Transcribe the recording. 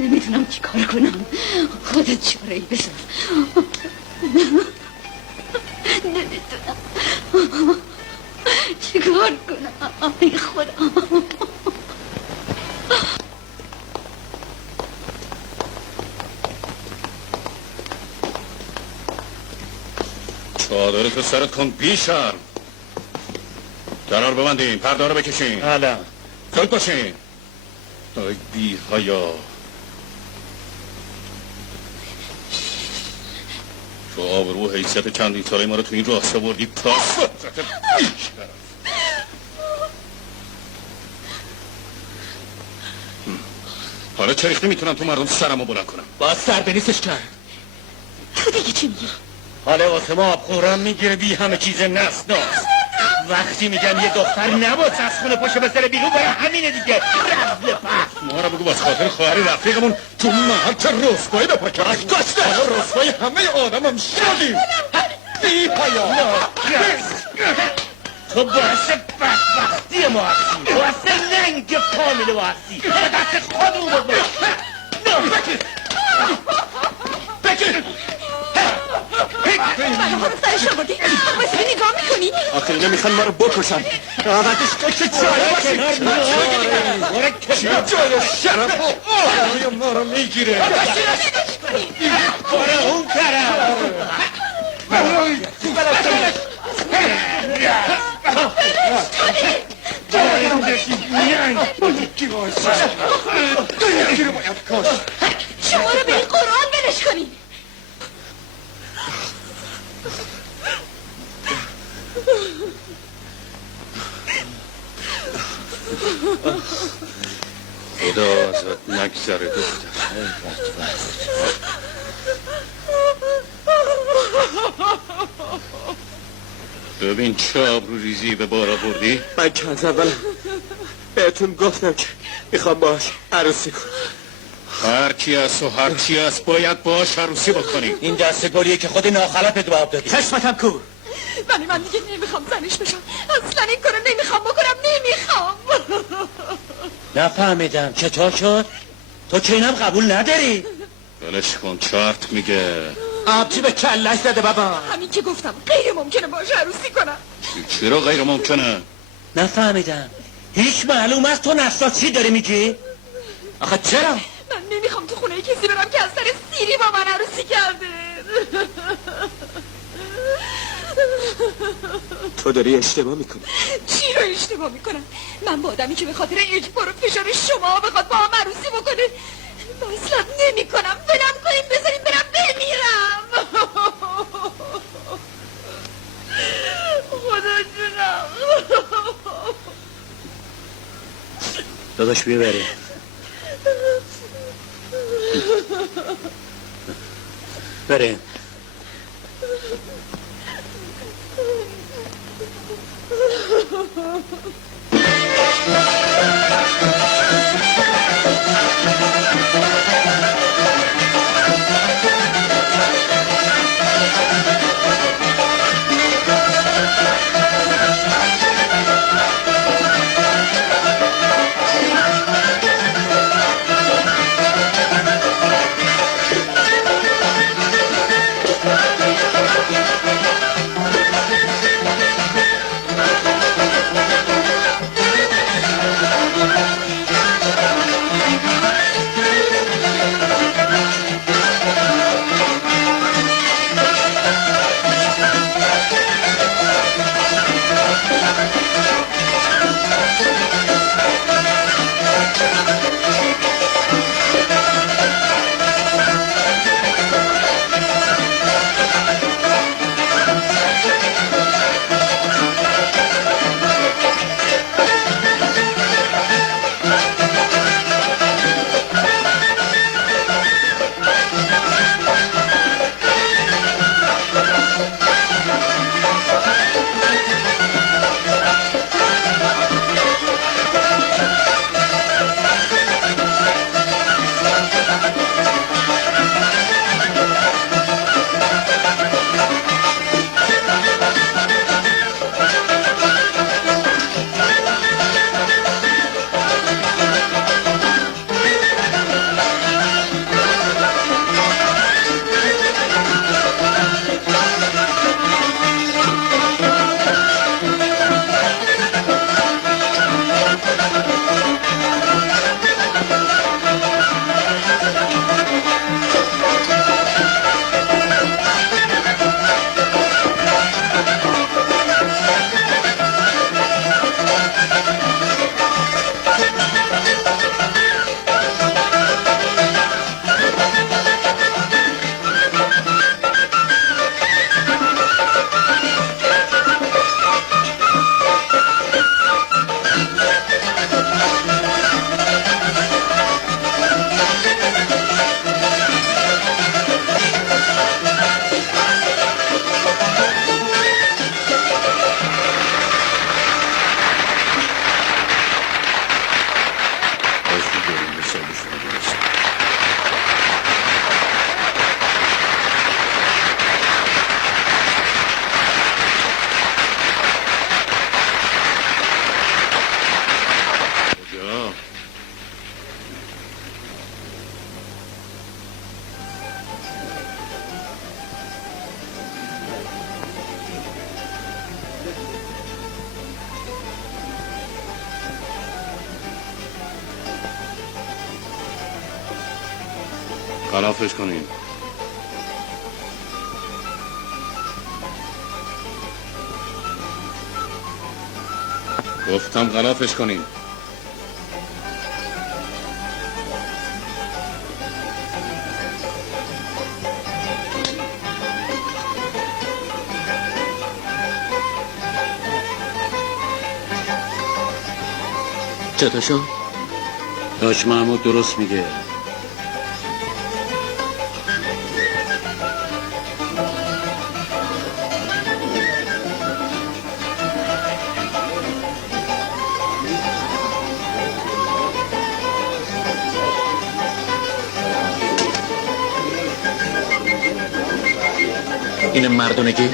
نمیدونم چی کار کنم. خودت چاره‌ای بذار. نمیدونم چی کار کنم. ای خدا. چادرتو سرت کن بیشرم. درا رو ببندین، پرده رو بکشین. حالا زود باشین. ای بی حیا. تو آبرو و حیثیت چندین ساله ما رو تو این راسته بردی. پاس بیشرم. حالا چه ریختی میتونم تو مردم سرمو بلند کنم؟ باید سر به نیستش کرد. تو دیگه چی میگی؟ حاله واسه ما آب خورم میگیره بی همه چیز نست وقتی میگم یه دختر نباید از خونه پاشه بسره بیرون برای همینه دیگه. رفت پس ما رو بگو باز خاطر خواهر رفیقمون تو محل چه رسوایی بپا کردیم. داشته حالا رسوایی همه آدم هم شدیم. بی حیا. تو باعث بدبختی ما هستی، باعث ننگ کامل ما هستی. به دست خودمون بود. بکر منو خودم سرش آوردی. بایستی نگاه میکنی؟ آخه اینا میخوان ما رو بکشن. راحتش که چاره باشید. چه جای شرف و آرای ما رو میگیره. برای اون طرف. شما رو به این قرآن بلش کنی. خدا ازت نگذره دختر. ببین چه آبرو ریزی به بار آوردی. من که از اول بهتون گفتم که میخوام باش عروسی کنم. هر کی هست و هر چی هست باید باش عروسی بکنی. این دسته گلیه که خود ناخلفت به آب دادی. چشمتم کور. من دیگه نمیخوام زنش بشم. اصلا این کارو نمیخوام بکنم. نمیخوام. نفهمیدم چطور شد؟ تو که اینم قبول نداری؟ بلش کن چارت میگه. آبچی به کلش زده بابا. همین که گفتم غیر ممکنه باشه عروسی کنم. چرا غیر ممکنه؟ نفهمیدم. هیچ معلوم است تو نساسی داری میگی؟ آخه چرا؟ من نمیخوام تو خونه کسی برم که از سر سیری با من عروسی کرده. تو داری اشتباه میکنی. چی رو اشتباه میکنم؟ من با آدمی که به خاطر اجبار و فشار شما بخواد با هم عروسی بکنه مصلحت نمی کنم. ولم کنیم بذاریم برم بمیرم. خدا جونم. داداش بیا بریم. بریم. غلافش کنین. گفتم غلافش کنین. چطور شد؟ داش محمود درست میگه. این مردونگی